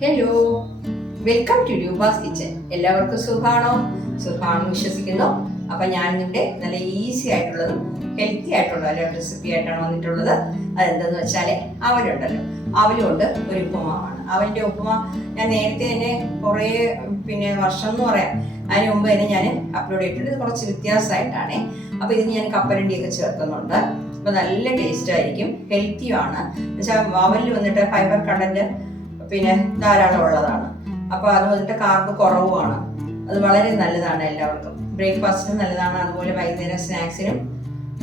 Hello, welcome to Roopa's kitchen. എല്ലാവർക്കും സുഖമാണെന്ന് വിശ്വസിക്കുന്നു. അപ്പൊ ഞാൻ ഇന്നിവിടെ നല്ല ഈസി ആയിട്ടുള്ളതും ഹെൽത്തി ആയിട്ടുള്ള ഒരു റെസിപ്പി ആയിട്ടാണ് വന്നിട്ടുള്ളത്. അതെന്തെന്ന് വെച്ചാൽ അവലുണ്ടല്ലോ, അവലുകൊണ്ട് ഒരു ഉപ്പുമാവാണ്. അവലിന്റെ ഉപ്പുമ ഞാൻ നേരത്തെ തന്നെ കുറേ വർഷം എന്ന് പറയാം, അതിന് മുമ്പ് തന്നെ ഞാൻ അപ്ലോഡ് ചെയ്തിട്ടുണ്ട്. ഇത് കുറച്ച് വ്യത്യാസമായിട്ടാണ്. അപ്പൊ ഇതിന് ഞാൻ കപ്പലണ്ടിയൊക്കെ ചേർക്കുന്നുണ്ട്. അപ്പൊ നല്ല ടേസ്റ്റ് ആയിരിക്കും, ഹെൽത്തിയുമാണ്. എന്നുവെച്ചാൽ അവലിൽ വന്നിട്ട് ഫൈബർ കണ്ടന്റ് ധാരാളം ഉള്ളതാണ്. അപ്പൊ അത് വന്നിട്ട് കാർബ് കുറവുമാണ്. അത് വളരെ നല്ലതാണ്, എല്ലാവർക്കും ബ്രേക്ക്ഫാസ്റ്റിനും നല്ലതാണ്, അതുപോലെ വൈകുന്നേരം സ്നാക്സിനും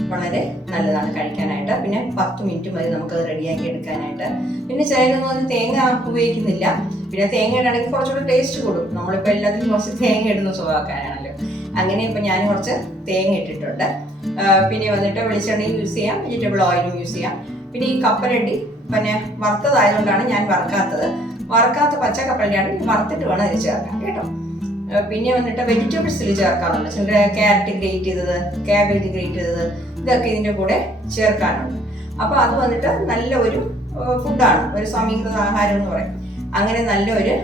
വളരെ നല്ലതാണ് കഴിക്കാനായിട്ട്. പിന്നെ 10 മിനിറ്റ് മതി നമുക്കത് റെഡിയാക്കി എടുക്കാനായിട്ട്. പിന്നെ ചിലരൊന്നും അത് തേങ്ങ ഉപയോഗിക്കുന്നില്ല. പിന്നെ തേങ്ങ ഇടാണെങ്കിൽ കുറച്ചുകൂടെ ടേസ്റ്റ് കൂടും. നമ്മളിപ്പോൾ എല്ലാത്തിനും കുറച്ച് തേങ്ങ ഇടുന്ന സ്വഭാവക്കാരാണല്ലോ. അങ്ങനെ ഇപ്പം ഞാൻ കുറച്ച് തേങ്ങ ഇട്ടിട്ടുണ്ട്. പിന്നെ വന്നിട്ട് വെളിച്ചെണ്ണയും യൂസ് ചെയ്യാം, വെജിറ്റബിൾ ഓയിലും യൂസ് ചെയ്യാം. പിന്നെ ഈ കപ്പലണ്ടി വറുത്തതായതുകൊണ്ടാണ് ഞാൻ വറുക്കാത്ത പച്ച കപ്പലണ്ടിയാണെങ്കിൽ വറുത്തിട്ട് വേണം അതിൽ ചേർക്കാൻ കേട്ടോ. പിന്നെ വന്നിട്ട് വെജിറ്റബിൾസിൽ ചേർക്കാറുണ്ട്. ചില ക്യാരറ്റ് ഗ്രേറ്റ് ചെയ്തത്, ക്യാബേജ് ഗ്രേറ്റ് ചെയ്തത്, ഇതൊക്കെ ഇതിൻ്റെ കൂടെ ചേർക്കാനുണ്ട്. അപ്പോൾ അത് വന്നിട്ട് നല്ല ഒരു ഫുഡാണ്, ഒരു സമീകൃത ആഹാരം എന്ന് പറയും. അങ്ങനെ നല്ലൊരു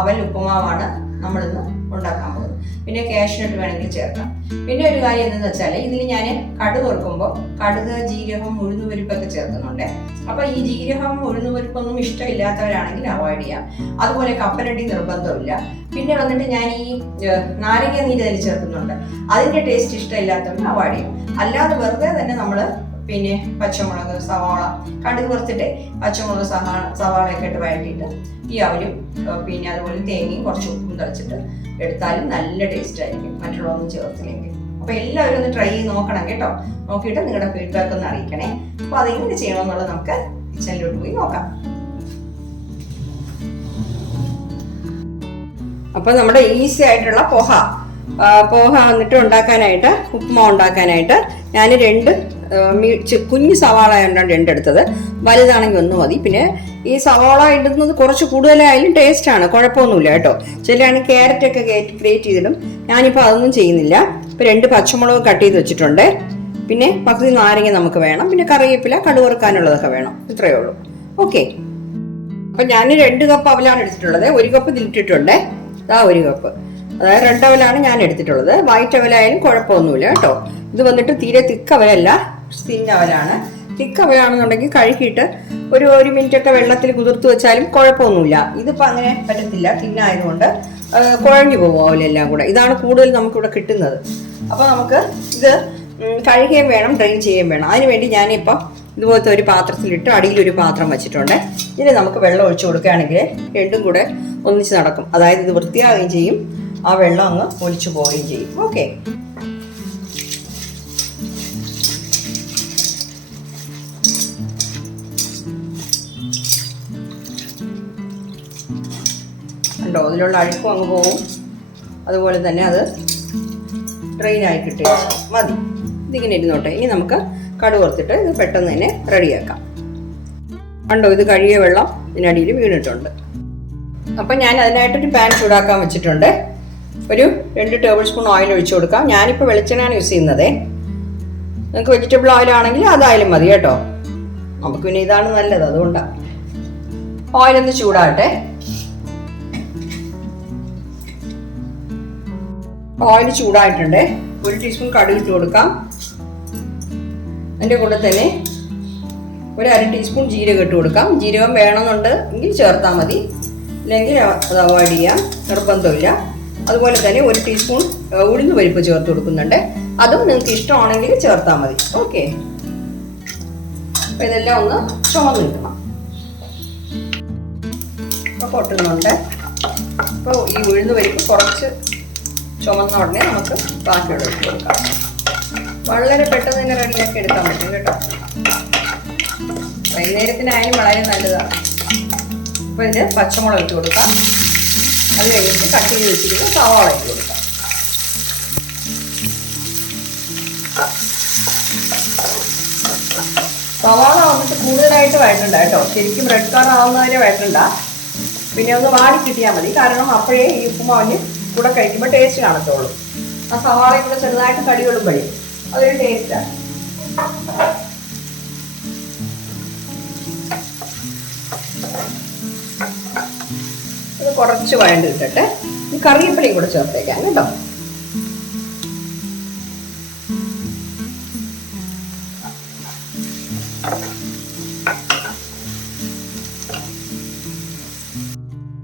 അവൽ ഉപ്പുമാവാണ് നമ്മളിന്ന് ഉണ്ടാക്കാൻ പോകുന്നത്. പിന്നെ കാഷ്നട്ട് വേണമെങ്കിൽ ചേർക്കാം. പിന്നെ ഒരു കാര്യം എന്തെന്ന് വെച്ചാൽ, ഇതിൽ ഞാൻ കടുക് വറുക്കുമ്പോൾ കടുക്, ജീരകം, ഉഴുന്നുപരിപ്പൊക്കെ ചേർക്കുന്നുണ്ട്. അപ്പൊ ഈ ജീരകം, ഉഴുന്നുപരിപ്പൊന്നും ഇഷ്ടമില്ലാത്തവരാണെങ്കിൽ അവോയ്ഡ് ചെയ്യാം. അതുപോലെ കപ്പലണ്ടി നിർബന്ധമില്ല. പിന്നെ വന്നിട്ട് ഞാൻ ഈ നാരങ്ങ നീര് അതിൽ ചേർക്കുന്നുണ്ട്. അതിന്റെ ടേസ്റ്റ് ഇഷ്ടമില്ലാത്തവർ അവോയ്ഡ് ചെയ്യും. അല്ലാതെ വെറുതെ തന്നെ നമ്മൾ പച്ചമുളക്, സവാള, കടുക് വറുത്തിട്ട് പച്ചമുളക്, സവാളയൊക്കെ ഇട്ട് വഴറ്റിയിട്ട് ഈ അവലും അതുപോലെ തേങ്ങയും കുറച്ച് ഉപ്പും തളിച്ചിട്ട് എടുത്താലും നല്ല ടേസ്റ്റ് ആയിരിക്കും, മറ്റുള്ളതൊന്നും ചേർത്തില്ലെങ്കിൽ. അപ്പൊ എല്ലാവരും ഒന്ന് ട്രൈ ചെയ്ത് നോക്കണം കേട്ടോ. നോക്കിയിട്ട് നിങ്ങളുടെ ഫീഡ്ബാക്ക് ഒന്ന് അറിയിക്കണേ. അപ്പൊ അതെങ്ങനെ ചെയ്യണമെന്നുള്ളത് നമുക്ക് കിച്ചണിലോട്ട് പോയി നോക്കാം. അപ്പൊ നമ്മുടെ ഈസി ആയിട്ടുള്ള പോഹ വന്നിട്ട് ഉണ്ടാക്കാനായിട്ട്, ഉപ്മ ഉണ്ടാക്കാനായിട്ട് ഞാൻ 2 കുഞ്ഞു സവാള കൊണ്ടാണ് 2 എടുത്തത്. വലുതാണെങ്കിൽ 1 മതി. പിന്നെ ഈ സവാള ഇടുന്നത് കുറച്ച് കൂടുതലായാലും ടേസ്റ്റാണ്, കുഴപ്പമൊന്നുമില്ല കേട്ടോ. ചിലരാണെങ്കിൽ ക്യാരറ്റ് ഒക്കെ ഗ്രേറ്റ് ചെയ്തിടും. ഞാനിപ്പോൾ അതൊന്നും ചെയ്യുന്നില്ല. ഇപ്പം 2 പച്ചമുളക് കട്ട് ചെയ്ത് വെച്ചിട്ടുണ്ട്. പിന്നെ പകുതി നാരങ്ങ നമുക്ക് വേണം. പിന്നെ കറിവേപ്പില, കടുക് വറുക്കാനുള്ളതൊക്കെ വേണം. ഇത്രയേ ഉള്ളൂ. ഓക്കെ. അപ്പം ഞാൻ 2 കപ്പ് അവലാണ് എടുത്തിട്ടുള്ളത്. 1 കപ്പ് ഇതിലിട്ടിട്ടുണ്ട്. 1 കപ്പ്, അതായത് 2 അവലാണ് ഞാൻ എടുത്തിട്ടുള്ളത്. വൈറ്റ് അവലായാലും കുഴപ്പമൊന്നുമില്ല കേട്ടോ. ഇത് വന്നിട്ട് തീരെ തിക്കവലല്ല, തിന്ന അവലാണ്. തിക്കവലാണെന്നുണ്ടെങ്കിൽ കഴുകിയിട്ട് ഒരു 1 മിനിറ്റ് ഒക്കെ വെള്ളത്തിൽ കുതിർത്ത് വെച്ചാലും കുഴപ്പമൊന്നുമില്ല. ഇതിപ്പോൾ അങ്ങനെ പറ്റത്തില്ല, തിന്നായതുകൊണ്ട് കുഴഞ്ഞു പോകും അവലെല്ലാം കൂടെ. ഇതാണ് കൂടുതൽ നമുക്കിവിടെ കിട്ടുന്നത്. അപ്പോൾ നമുക്ക് ഇത് കഴുകുകയും വേണം, ഡ്രെയിൻ ചെയ്യുകയും വേണം. അതിനുവേണ്ടി ഞാനിപ്പോൾ ഇതുപോലത്തെ ഒരു പാത്രത്തിലിട്ട് അടിയിലൊരു പാത്രം വെച്ചിട്ടുണ്ട്. ഇതിന് നമുക്ക് വെള്ളം ഒഴിച്ചു കൊടുക്കുകയാണെങ്കിൽ രണ്ടും കൂടെ ഒന്നിച്ച് നടക്കും. അതായത് ഇത് വൃത്തിയാവുകയും ചെയ്യും, ആ വെള്ളം അങ്ങ് ഒലിച്ചു പോവുകയും ചെയ്യും. ഓക്കെ. ഉണ്ടോ, അതിലുള്ള അഴുക്കും അങ്ങ് പോവും. അതുപോലെ തന്നെ അത് ഡ്രെയിനായി കിട്ടുക മതി. ഇതിങ്ങനെ ഇരുന്നോട്ടെ. ഇനി നമുക്ക് കടുക് വറുത്തിട്ട് ഇത് പെട്ടെന്ന് തന്നെ റെഡിയാക്കാം. കണ്ടോ, ഇത് കഴുകിയ വെള്ളം ഇതിനടിയിൽ വീണിട്ടുണ്ട്. അപ്പം ഞാൻ അതിനായിട്ടൊരു പാൻ ചൂടാക്കാൻ വെച്ചിട്ടുണ്ട്. ഒരു 2 ടേബിൾ സ്പൂൺ ഓയിൽ ഒഴിച്ചു കൊടുക്കാം. ഞാനിപ്പോൾ വെളിച്ചെണ്ണയാണ് യൂസ് ചെയ്യുന്നത്. നിങ്ങൾക്ക് വെജിറ്റബിൾ ഓയിലാണെങ്കിൽ അതായാലും മതി കേട്ടോ. നമുക്ക് പിന്നെ ഇതാണ് നല്ലത്, അതുകൊണ്ടാണ്. ഓയിലൊന്ന് ചൂടാകട്ടെ. ഓയിൽ ചൂടായിട്ടുണ്ട്. 1 ടീസ്പൂൺ കടുക് ഇട്ട് കൊടുക്കാം. അതിൻ്റെ കൂടെ തന്നെ ഒരു 1/2 ടീസ്പൂൺ ജീരകം ഇട്ട് കൊടുക്കാം. ജീരകം വേണമെന്നുണ്ട് എങ്കിൽ ചേർത്താൽ മതി, ഇല്ലെങ്കിൽ അത് അവോയ്ഡ് ചെയ്യാം, നിർബന്ധമില്ല. അതുപോലെ തന്നെ 1 ടീസ്പൂൺ ഉഴുന്ന് പരിപ്പ് ചേർത്ത് കൊടുക്കുന്നുണ്ട്. അതും നിങ്ങൾക്ക് ഇഷ്ടമാണെങ്കിൽ ചേർത്താൽ മതി. ഓക്കെ. അപ്പോൾ ഇതെല്ലാം ഒന്ന് ചുമന്ന് കിട്ടണം. അപ്പോൾ പൊട്ടുന്നുണ്ട്. അപ്പോൾ ഈ ഉഴുന്ന് പരിപ്പ് കുറച്ച് ചുമന്ന ഉടനെ നമുക്ക് ബാക്കിയുള്ള ഇട്ട് കൊടുക്കാം. വളരെ പെട്ടെന്ന് തന്നെ റെഡിയാക്കി എടുക്കാൻ പറ്റും കേട്ടോ. വൈകുന്നേരത്തിനായാലും വളരെ നല്ലതാണ്. അപ്പോൾ ഇതിന് പച്ചമുളക് ഇട്ട് കൊടുക്കാം. അത് കഴിഞ്ഞിട്ട് കട്ട് ചെയ്ത് വെച്ചിരിക്കുന്ന സവാള ഇട്ട് കൊടുക്കാം. സവാള വന്നിട്ട് കൂടുതലായിട്ട് വഴറ്റണ്ട കേട്ടോ. ശരിക്കും റെഡ് കളർ ആവുന്നവരെ വഴറ്റണ്ട. പിന്നെ ഒന്ന് വാടി കിട്ടിയാൽ മതി. കാരണം അപ്പോഴേ ഈ ഉപ്പുമാവിന് കൂടെ കഴിക്കുമ്പോൾ ടേസ്റ്റ് കാണത്തുള്ളൂ. ആ സവാളയും കൂടെ ചെറുതായിട്ട് കടികൊള്ളുമ്പോഴേ അതൊരു ടേസ്റ്റാണ്. കുറച്ച് വഴണ്ട് കിട്ടട്ടെ. ഈ കറിവേപ്പിലയും കൂടെ ചേർത്തേക്കാം കേട്ടോ.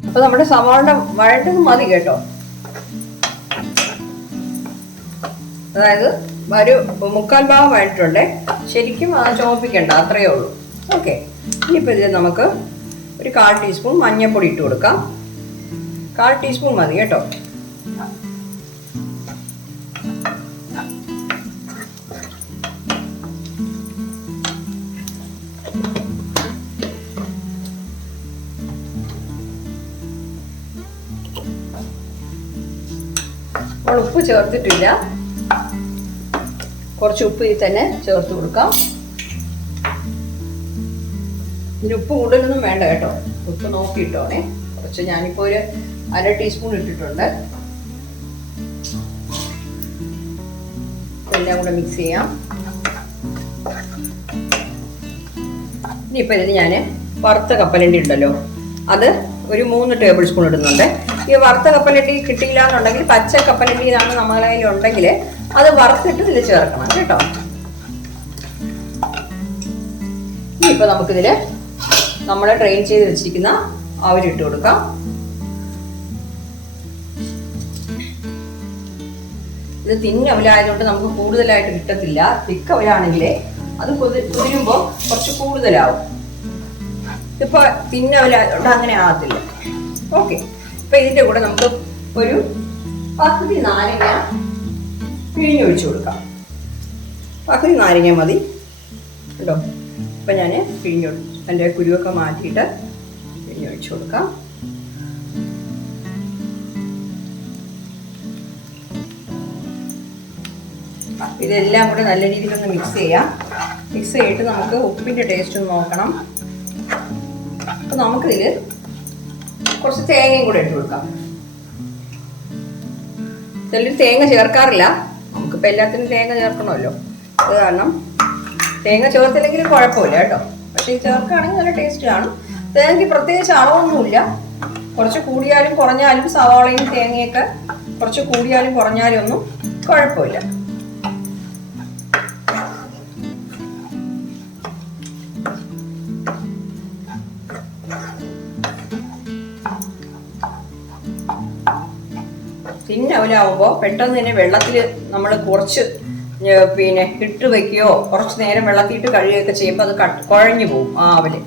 അപ്പൊ നമ്മുടെ സവാള വഴണ്ടത് മതി കേട്ടോ. അതായത് ഒരു 3/4 ഭാഗം വഴണ്ടിട്ടുണ്ട്. ശരിക്കും ചോപ്പിക്കണ്ട, അത്രയേ ഉള്ളൂ. ഓക്കെ, ഇനിയിപ്പോൾ ഇതിൽ നമുക്ക് ഒരു 1/4 ടീസ്പൂൺ മഞ്ഞൾപ്പൊടി ഇട്ട് കൊടുക്കാം. 1/4 ടീസ്പൂൺ മതി കേട്ടോ. നമ്മൾ ഉപ്പ് ചേർത്തിട്ടില്ല, കുറച്ച് ഉപ്പ് ഇതിൽ തന്നെ ചേർത്ത് കൊടുക്കാം. ഇതിന് ഉപ്പ് കൂടുതലൊന്നും വേണ്ട കേട്ടോ, ഉപ്പ് നോക്കിയിട്ടോണേ. കുറച്ച് ഞാനിപ്പോൾ ഒരു 1/2 ടീസ്പൂൺ ഇട്ടിട്ടുണ്ട്. എല്ലാം കൂടെ മിക്സ് ചെയ്യാം. ഇനിയിപ്പോൾ ഇതിന് ഞാൻ വറുത്ത കപ്പലണ്ടി ഉണ്ടല്ലോ, അത് ഒരു 3 ടേബിൾ സ്പൂൺ ഇടുന്നുണ്ട്. ഈ വറുത്ത കപ്പലണ്ടി കിട്ടിയില്ല എന്നുണ്ടെങ്കിൽ പച്ച കപ്പലണ്ടി ഇതാണ് നമ്മളെ കയ്യിൽ ഉണ്ടെങ്കിൽ അത് വറുത്തിട്ട് ഇതിൽ ചേർക്കണം കേട്ടോ. ഇനിയിപ്പോൾ നമുക്കിതിൽ നമ്മൾ ഡ്രെയിൻ ചെയ്ത് വെച്ചിരിക്കുന്ന അവലിട്ട് കൊടുക്കാം. ഇത് തിന്നവലായതുകൊണ്ട് നമുക്ക് കൂടുതലായിട്ട് കിട്ടത്തില്ല. തിക്കവലാണെങ്കിലേ അത് കുതിരുമ്പോൾ കുറച്ച് കൂടുതലാവും. ഇപ്പൊ തിന്നവലായതുകൊണ്ട് അങ്ങനെ ആകത്തില്ല. ഓക്കെ, ഇപ്പൊ ഇതിന്റെ കൂടെ നമുക്ക് ഒരു പകുതി നാരങ്ങ പിഴിഞ്ഞൊഴിച്ചു കൊടുക്കാം. പകുതി നാരങ്ങ മതി കേട്ടോ. ഇപ്പൊ ഞാൻ എൻ്റെ കുരുവൊക്കെ മാറ്റിയിട്ട് പിഴിഞ്ഞൊഴിച്ചു കൊടുക്കാം. ഇതെല്ലാം കൂടെ നല്ല രീതിയിലൊന്ന് മിക്സ് ചെയ്യാം. മിക്സ് ചെയ്തിട്ട് നമുക്ക് ഉപ്പിൻ്റെ ടേസ്റ്റ് ഒന്ന് നോക്കണം. അപ്പോൾ നമുക്കിതിൽ കുറച്ച് തേങ്ങയും കൂടെ ഇട്ട് കൊടുക്കാം. ചിലർ തേങ്ങ ചേർക്കാറില്ല, നമുക്കിപ്പോൾ എല്ലാത്തിനും തേങ്ങ ചേർക്കണമല്ലോ. അത് കാരണം തേങ്ങ ചേർത്തില്ലെങ്കിലും കുഴപ്പമില്ല കേട്ടോ. പക്ഷേ ഈ ചേർക്കുകയാണെങ്കിൽ നല്ല ടേസ്റ്റ് കാണും. തേങ്ങയ്ക്ക് പ്രത്യേകിച്ച് അളവൊന്നുമില്ല. കുറച്ച് കൂടിയാലും കുറഞ്ഞാലും സവാളയും തേങ്ങയൊക്കെ കുറച്ച് കൂടിയാലും കുറഞ്ഞാലും ഒന്നും കുഴപ്പമില്ല. തിന്നവലാവുമ്പോൾ പെട്ടെന്ന് തന്നെ വെള്ളത്തിൽ നമ്മൾ കുറച്ച് ഇട്ട് വെക്കുകയോ കുറച്ച് നേരം വെള്ളത്തിയിട്ട് കഴുകുകയൊക്കെ ചെയ്യുമ്പോൾ അത് കുഴഞ്ഞു പോകും ആ അവല്.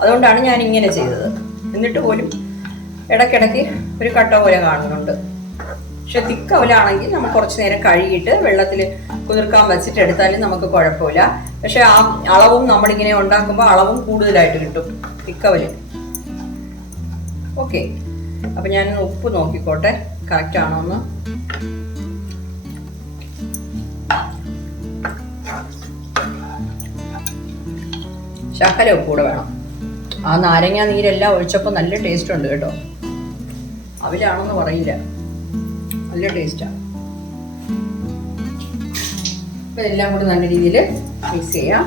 അതുകൊണ്ടാണ് ഞാൻ ഇങ്ങനെ ചെയ്തത്. എന്നിട്ട് പോലും ഇടയ്ക്കിടയ്ക്ക് ഒരു കട്ട പോലെ കാണുന്നുണ്ട്. പക്ഷെ തിക്കവലാണെങ്കിൽ നമ്മൾ കുറച്ച് നേരം കഴുകിയിട്ട് വെള്ളത്തിൽ കുതിർക്കാൻ വെച്ചിട്ട് എടുത്താലും നമുക്ക് കുഴപ്പമില്ല. പക്ഷെ ആ അളവും നമ്മളിങ്ങനെ ഉണ്ടാക്കുമ്പോൾ അളവും കൂടുതലായിട്ട് കിട്ടും തിക്കവല്. ഓക്കെ, അപ്പം ഞാനൊന്ന് ഉപ്പ് നോക്കിക്കോട്ടെ കറക്റ്റ് ആണോ എന്ന്. ശകല ഉപ്പ് കൂടെ വേണം. ആ നാരങ്ങ നീരെല്ലാം ഒഴിച്ചപ്പോൾ നല്ല ടേസ്റ്റ് ഉണ്ട് കേട്ടോ. അവലാണെന്ന് പറയില്ല, നല്ല ടേസ്റ്റാണ്. അപ്പം ഇതെല്ലാം കൂടി നല്ല രീതിയിൽ മിക്സ് ചെയ്യാം.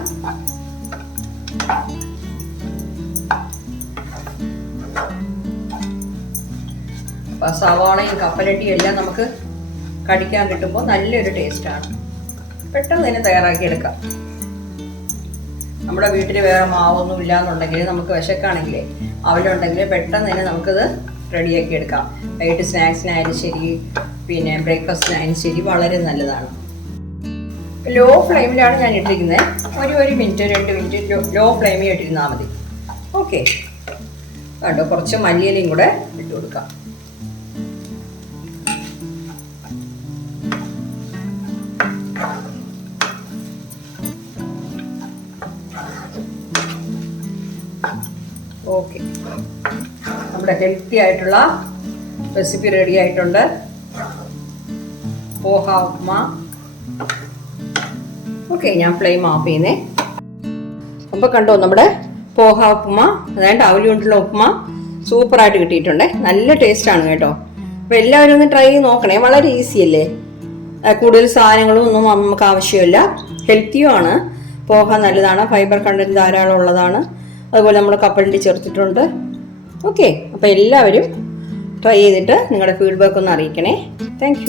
അപ്പം സവാളയും കപ്പലണ്ടിയും എല്ലാം നമുക്ക് കടിക്കാൻ കിട്ടുമ്പോൾ നല്ലൊരു ടേസ്റ്റാണ്. പെട്ടെന്ന് തന്നെ തയ്യാറാക്കിയെടുക്കാം. നമ്മുടെ വീട്ടിൽ വേറെ മാവൊന്നും ഇല്ല എന്നുണ്ടെങ്കിൽ നമുക്ക് വിശക്കാണെങ്കിലേ അവലുണ്ടെങ്കിൽ പെട്ടെന്ന് തന്നെ നമുക്കത് റെഡിയാക്കി എടുക്കാം. വൈകിട്ട് സ്നാക്സിനായാലും ശരി, പിന്നെ ബ്രേക്ക്ഫാസ്റ്റിനായാലും ശരി, വളരെ നല്ലതാണ്. ലോ ഫ്ലെയിമിലാണ് ഞാൻ ഇട്ടിരിക്കുന്നത്. ഒരു മിനിറ്റ് 2 മിനിറ്റ് ലോ ഫ്ലെയിമിൽ ഇട്ടിരുന്നാൽ മതി. ഓക്കെ, കണ്ടോ, കുറച്ച് മല്ലിയിലയും കൂടെ ഇട്ട് കൊടുക്കാം. ഓക്കെ, നമ്മുടെ ഹെൽത്തി ആയിട്ടുള്ള റെസിപ്പി റെഡി ആയിട്ടുണ്ട്. പോഹ ഉപ്മ. ഓക്കെ, ഞാൻ ഫ്ലെയിം ഓഫ് ചെയ്യുന്നേ. അപ്പോൾ കണ്ടോ, നമ്മുടെ പോഹ ഉപ്മ, അതായത് അവല് കൊണ്ടുള്ള ഉപ്മ സൂപ്പറായിട്ട് കിട്ടിയിട്ടുണ്ട്. നല്ല ടേസ്റ്റാണ് കേട്ടോ. അപ്പോൾ എല്ലാവരും ഒന്ന് ട്രൈ ചെയ്ത് നോക്കണേ. വളരെ ഈസി അല്ലേ, കൂടുതൽ സാധനങ്ങളും ഒന്നും നമുക്ക് ആവശ്യമില്ല. ഹെൽത്തിയും ആണ്. പോഹ നല്ലതാണ്, ഫൈബർ കണ്ടന്റ് ധാരാളം ഉള്ളതാണ്. അതുപോലെ നമ്മൾ കപ്പലണ്ടി ചേർത്തിട്ടുണ്ട്. ഓക്കെ, അപ്പോൾ എല്ലാവരും ട്രൈ ചെയ്തിട്ട് നിങ്ങളുടെ ഫീഡ്ബാക്ക് ഒന്ന് അറിയിക്കണേ. താങ്ക്